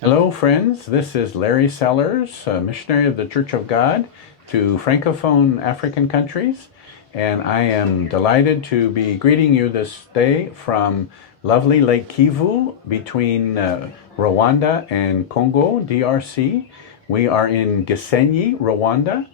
Hello, friends. This is Larry Sellers, missionary of the Church of God to Francophone African countries. And I am delighted to be greeting you this day from lovely Lake Kivu between Rwanda and Congo, DRC. We are in Gisenyi, Rwanda.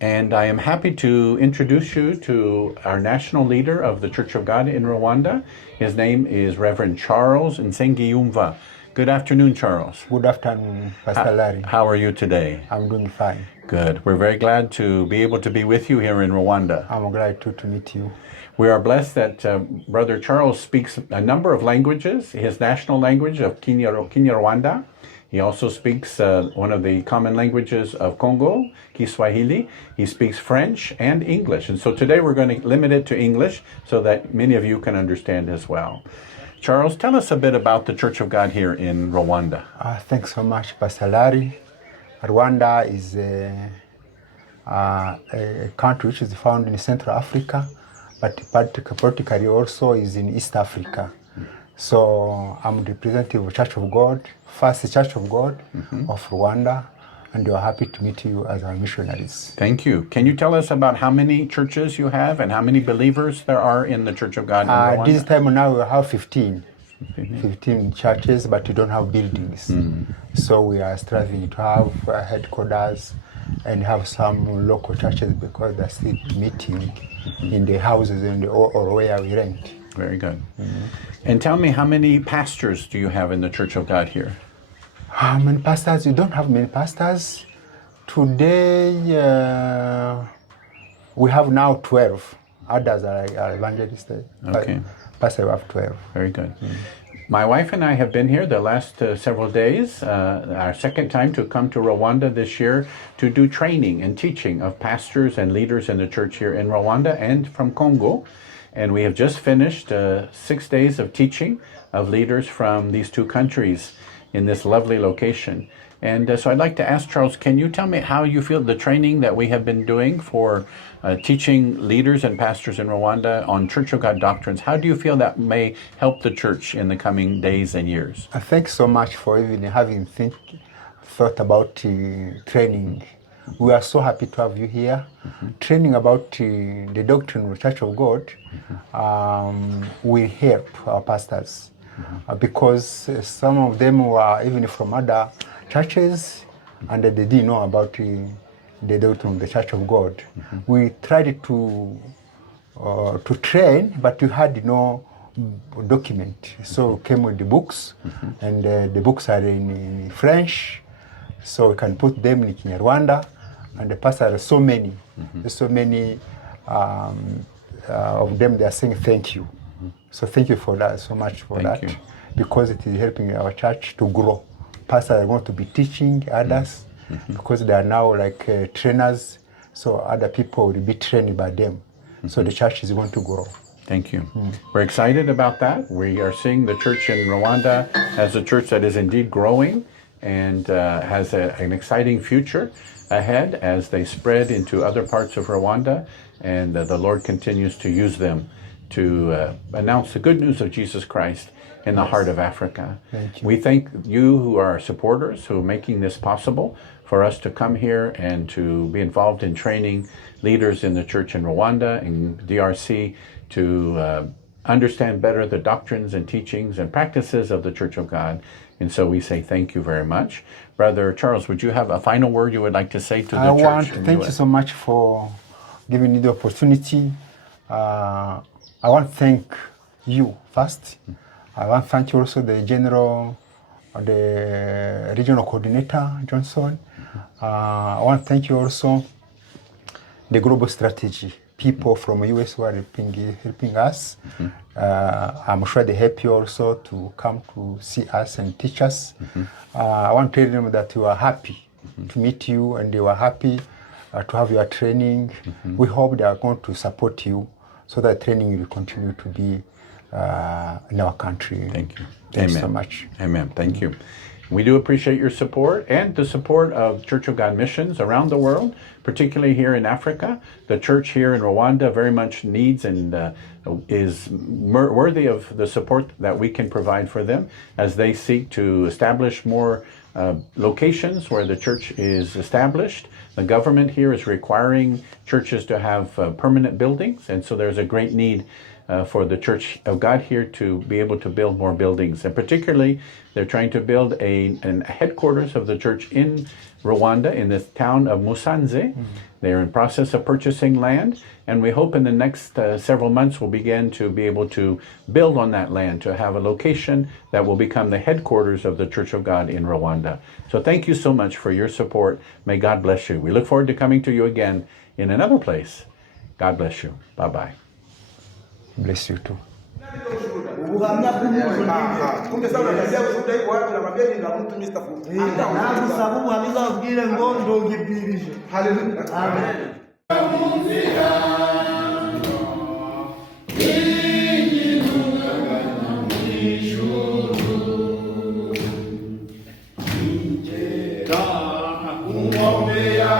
And I am happy to introduce you to our national leader of the Church of God in Rwanda. His name is Reverend Charles Nsengiyumva. Good afternoon, Charles. Good afternoon, Pastor Larry. How are you today? I'm doing fine. Good. We're very glad to be able to be with you here in Rwanda. I'm glad to meet you. We are blessed that Brother Charles speaks a number of languages, his national language of Kinyarwanda. He also speaks one of the common languages of Congo, Kiswahili. He speaks French and English. And so today we're going to limit it to English so that many of you can understand as well. Charles, tell us a bit about the Church of God here in Rwanda. Thanks so much, Pastor Larry. Rwanda is a country which is found in Central Africa, but particularly also is in East Africa. So I'm the representative of Church of God, First Church of God of Rwanda, and we are happy to meet you as our missionaries. Thank you. Can you tell us about how many churches you have and how many believers there are in the Church of God in Rwanda? This time now we have 15 churches, but we don't have buildings. So we are striving to have headquarters and have some local churches because they're still meeting in the houses or where we rent. Very good. And tell me, how many pastors do you have in the Church of God here? How many pastors? You don't have many pastors. Today we have now 12. Others are evangelists. Okay. Pastor, we have 12. Very good. My wife and I have been here the last several days, our second time to come to Rwanda this year to do training and teaching of pastors and leaders in the church here in Rwanda and from Congo. And we have just finished 6 days of teaching of leaders from these two countries in this lovely location. And so I'd like to ask Charles, can you tell me how you feel the training that we have been doing for teaching leaders and pastors in Rwanda on Church of God doctrines? How do you feel that may help the church in the coming days and years? Thanks so much for even having thought about training. We are so happy to have you here. Training about the doctrine of the Church of God will help our pastors because some of them were even from other churches and they didn't know about the doctrine of the Church of God. We tried to train, but we had no document. So we came with the books, and the books are in French, so we can put them in Kinyarwanda, and the pastors are so many. There's so many of them. They are saying thank you. So thank you for that, so much for Thank that, you. because it is helping our church to grow. Pastors are going to be teaching others because they are now like trainers, so other people will be trained by them. So the church is going to grow. Thank you. We're excited about that. We are seeing the church in Rwanda as a church that is indeed growing and has an exciting future ahead as they spread into other parts of Rwanda, and the Lord continues to use them to announce the good news of Jesus Christ in the heart of Africa. Thank you. We thank you who are supporters, who are making this possible for us to come here and to be involved in training leaders in the church in Rwanda and DRC to understand better the doctrines and teachings and practices of the Church of God. And so we say thank you very much. Brother Charles, would you have a final word you would like to say to the church? Thank you so much for giving me the opportunity. I want to thank you first. I want to thank you also the regional coordinator, Johnson. I want to thank you also the global strategy, people from US who are helping us. I'm sure they help you also to come to see us and teach us. I want to tell them that we are happy to meet you and they were happy to have your training. We hope they are going to support you so that training will continue to be in our country. Thank you. Thanks Amen. so much. Amen. Thank you. We do appreciate your support and the support of Church of God missions around the world, particularly here in Africa. The church here in Rwanda very much needs and is worthy of the support that we can provide for them as they seek to establish more locations where the church is established. The government here is requiring churches to have permanent buildings, and so there's a great need for the Church of God here to be able to build more buildings. And particularly, they're trying to build a headquarters of the church in Rwanda, in the town of Musanze. They're in process of purchasing land, and we hope in the next several months we'll begin to be able to build on that land, to have a location that will become the headquarters of the Church of God in Rwanda. So thank you so much for your support. May God bless you. We look forward to coming to you again in another place. God bless you. Bye-bye. Bless you too. ubuhamya bw'umuntu kumbe sawa unakazia kuvuta iko wapi na mabeni na mtu Mr. Fu na sababu hamiza ubwire ngo ndogibirije haleluya amen. Uombea